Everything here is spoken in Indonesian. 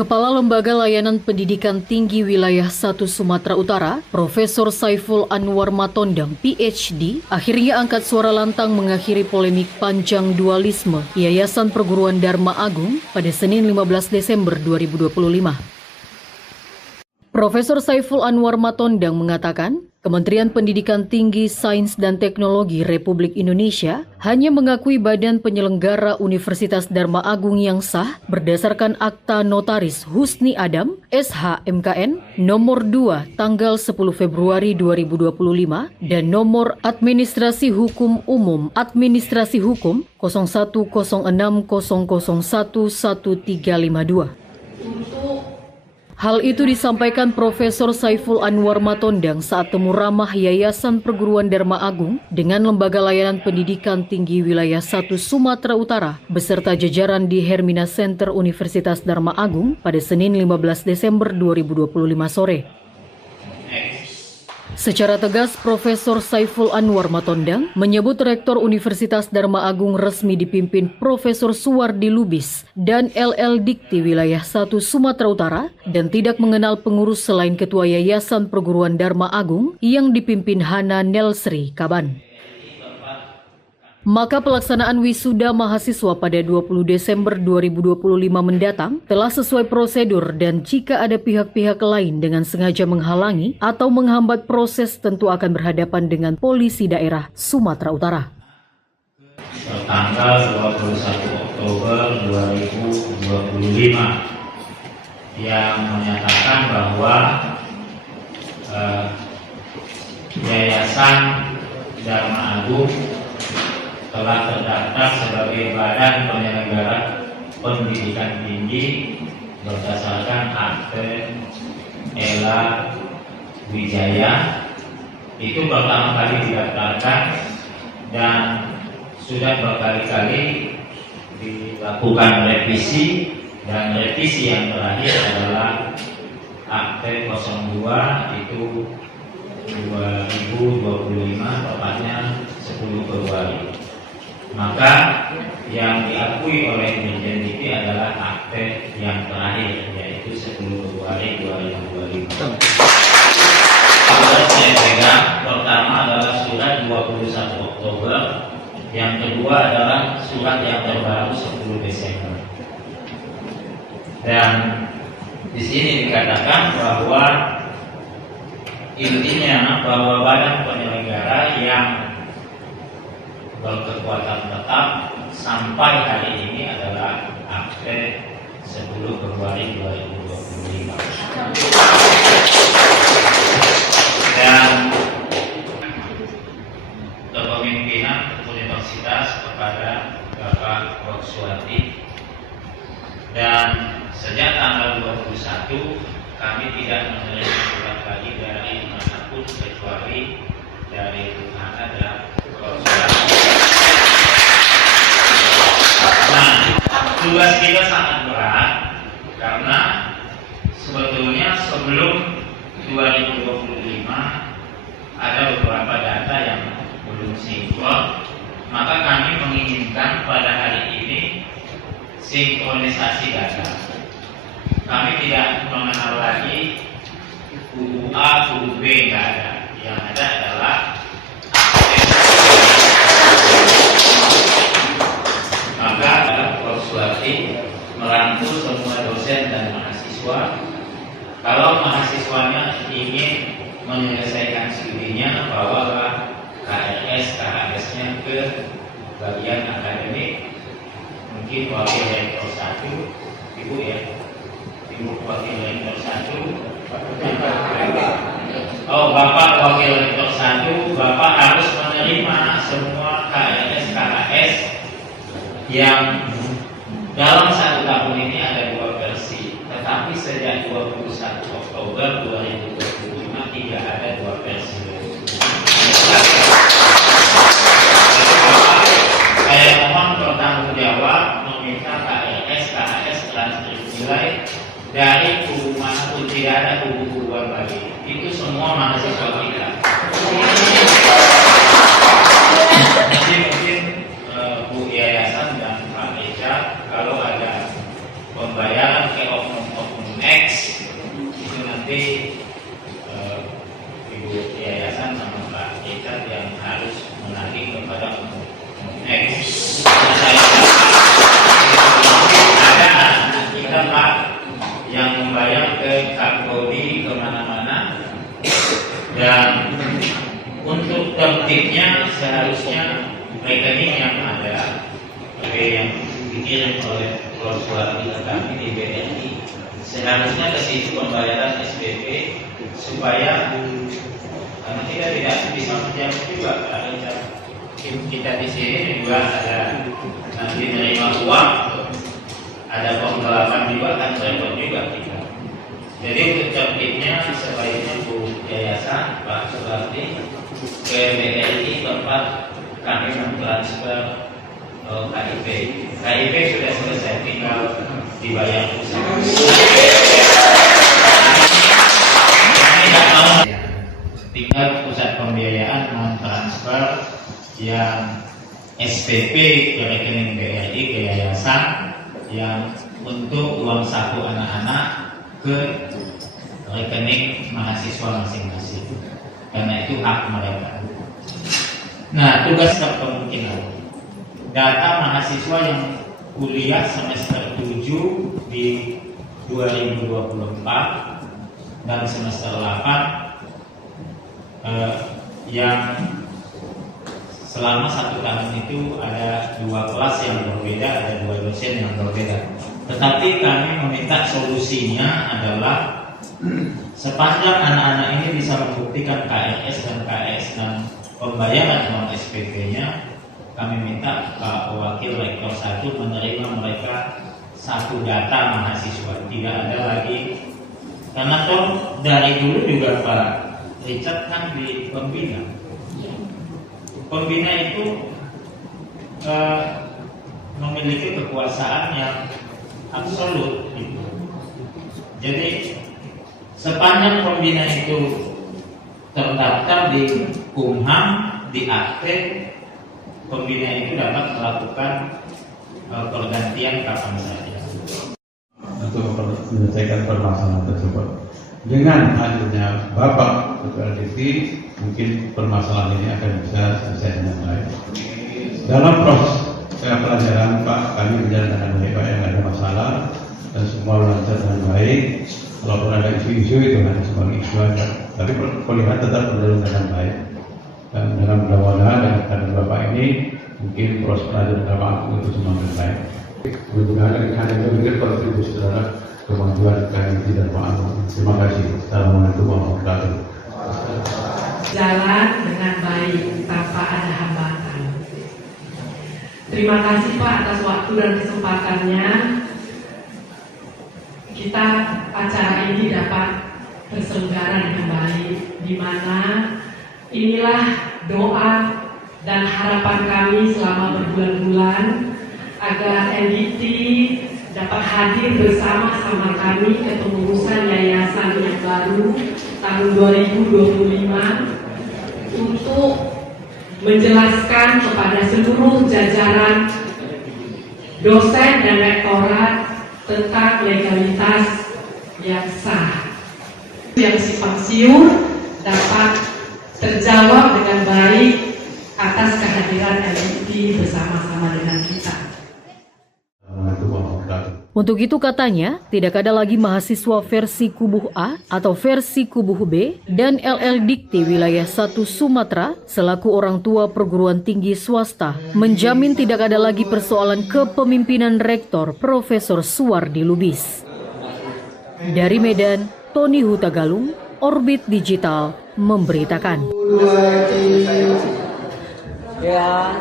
Kepala Lembaga Layanan Pendidikan Tinggi Wilayah 1 Sumatera Utara, Profesor Saiful Anwar Matondang, PhD, akhirnya angkat suara lantang mengakhiri polemik panjang dualisme Yayasan Perguruan Dharma Agung pada Senin 15 Desember 2025. Profesor Saiful Anwar Matondang mengatakan, Kementerian Pendidikan Tinggi, Sains dan Teknologi Republik Indonesia hanya mengakui badan penyelenggara Universitas Dharma Agung yang sah berdasarkan Akta Notaris Husni Adam, SH MKN, nomor 2 tanggal 10 Februari 2025 dan nomor Administrasi Hukum Umum Administrasi Hukum 010600011352. Hal itu disampaikan Profesor Saiful Anwar Matondang saat temu ramah Yayasan Perguruan Dharma Agung dengan Lembaga Layanan Pendidikan Tinggi Wilayah 1 Sumatera Utara beserta jajaran di Hermina Center Universitas Dharma Agung pada Senin 15 Desember 2025 sore. Secara tegas, Profesor Saiful Anwar Matondang menyebut Rektor Universitas Dharma Agung resmi dipimpin Profesor Suwardi Lubis dan LL Dikti Wilayah 1 Sumatera Utara dan tidak mengenal pengurus selain Ketua Yayasan Perguruan Dharma Agung yang dipimpin Hana Nelsri Kaban. Maka pelaksanaan wisuda mahasiswa pada 20 Desember 2025 mendatang telah sesuai prosedur dan jika ada pihak-pihak lain dengan sengaja menghalangi atau menghambat proses tentu akan berhadapan dengan polisi daerah Sumatera Utara. Tanggal 21 Oktober 2025 yang menyatakan bahwa Yayasan Dharma Agung telah terdaftar sebagai badan penyelenggara pendidikan tinggi berdasarkan akte Ela Wijaya. Itu pertama kali didaftarkan dan sudah berkali-kali dilakukan revisi dan revisi yang terakhir adalah akte 02 itu 2025 tepatnya 10 Februari. Maka yang diakui oleh Dirjen Dikti adalah akte yang terakhir yaitu 10 Februari 2025. Surat saya pegang pertama adalah surat 21 Oktober, yang kedua adalah surat yang terbaru 10 Desember. Dan di sini dikatakan bahwa intinya bahwa badan penyelenggara yang berkekuatan tetap sampai hari ini adalah akte 10 Februari 2025. Dan kepemimpinan universitas kepada Bapak Rokswati, dan sejak tanggal 21 kami tidak menerima surat lagi dari manapun kecuali dari Hana dan Rokswati. Nah, tugas kita sangat berat karena sebetulnya sebelum 2025 ada beberapa data yang belum sinkron, maka kami menginginkan pada hari ini sinkronisasi data. Kami tidak mengenal lagi kubu A, kubu B, nggak ada. Yang ada adalah maka Rokswati merangkul semua dosen dan mahasiswa. Kalau mahasiswanya ingin menyelesaikan studinya, bawalah KHS-nya ke bagian akademik. Mungkin wakil rektor 1, Ibu ya, Ibu wakil rektor 1. Oh, Bapak wakil rektor 1, Bapak harus menerima semua KHS yang dalam 1 tahun ini ada 2 versi, tetapi sejak 21 Oktober 2025 tidak ada 2 versi. Saya mohon bertanggung jawab meminta KHS transkrip nilai dari kubu manapun, tidak ada kubu-kubuan lagi. Itu semua mahasiswa kita. Mungkin Bu Yayasan dan Pak Eja, kalau ada pembayaran ke oknum-oknum Dan untuk tertibnya seharusnya rekening yang ada yang dikirim oleh surat kita kami di BNI seharusnya ke situ pembayaran SPP supaya karena kita tidak bisa menjamin juga karena kita di sini juga ada nanti menerima uang, ada penggelapan juga kan repot juga kita. Jadi untuk tertibnya sebaiknya Bu Yayasan Pak Sulardi ke BNI tempat kami mentransfer KIP. KIP sudah selesai, tinggal dibayar pusat. Kami tidak mau tinggal pusat pembiayaan mentransfer yang SPP ke rekening BRI ke yayasan yang untuk uang saku anak-anak ke rekening mahasiswa masing-masing, karena itu hak mereka. Nah, tugas kepemungkinan data mahasiswa yang kuliah semester 7 di 2024 dan semester 8 yang selama 1 tahun itu ada 2 kelas yang berbeda, ada 2 dosen yang berbeda. Tetapi kami meminta solusinya adalah sepanjang anak-anak ini bisa membuktikan KRS dan KS dan pembayaran uang SPP-nya, kami minta Pak Wakil Rektor 1 menerima mereka 1 data mahasiswa. Tidak ada lagi, karena toh dari dulu juga Pak Richard kan di pembina. Pembina itu memiliki kekuasaan yang absolut gitu. Jadi sepanjang pembina itu terdaftar di Kumham, di akte, pembina itu dapat melakukan pergantian kapan saja. Untuk menyelesaikan permasalahan tersebut, dengan hadirnya Bapak Ketua LDP, mungkin permasalahan ini akan bisa selesai dengan baik. Dalam proses pelajaran Pak, kami berjalan dengan baik, Pak, yang ada masalah dan semua lancar dengan baik. Walaupun ada isu-isu itu nanti sebagai isu aja, tapi kuliah tetap berjalan dengan baik. Dan dalam mudah-mudahan dengan kehadiran Bapak ini, mungkin proses pelajaran agama aku itu semua dengan baik. Mudah-mudahan dengan kehadiran berikan kontribusi terhadap kemajuan kami tidak maaf. Terima kasih. Assalamualaikum warahmatullahi wabarakatuh. Jalan dengan baik tanpa ada hambatan. Terima kasih Pak atas waktu dan kesempatannya. Kita acara ini dapat terselenggara dengan baik, di mana inilah doa dan harapan kami selama berbulan-bulan agar LDT dapat hadir bersama-sama kami ke kepengurusan yayasan yang baru tahun 2025 untuk menjelaskan kepada seluruh jajaran dosen dan rektorat tentang legalitas yang sah, yang simpang siur dapat terjawab dengan baik atas kehadiran LDT bersama-sama dengan kita. Untuk itu katanya, tidak ada lagi mahasiswa versi Kubuh A atau versi Kubuh B dan LL Dikti Wilayah 1 Sumatera selaku orang tua perguruan tinggi swasta menjamin tidak ada lagi persoalan kepemimpinan Rektor Profesor Suwardi Lubis. Dari Medan, Tony Hutagalung, Orbit Digital memberitakan. Ya.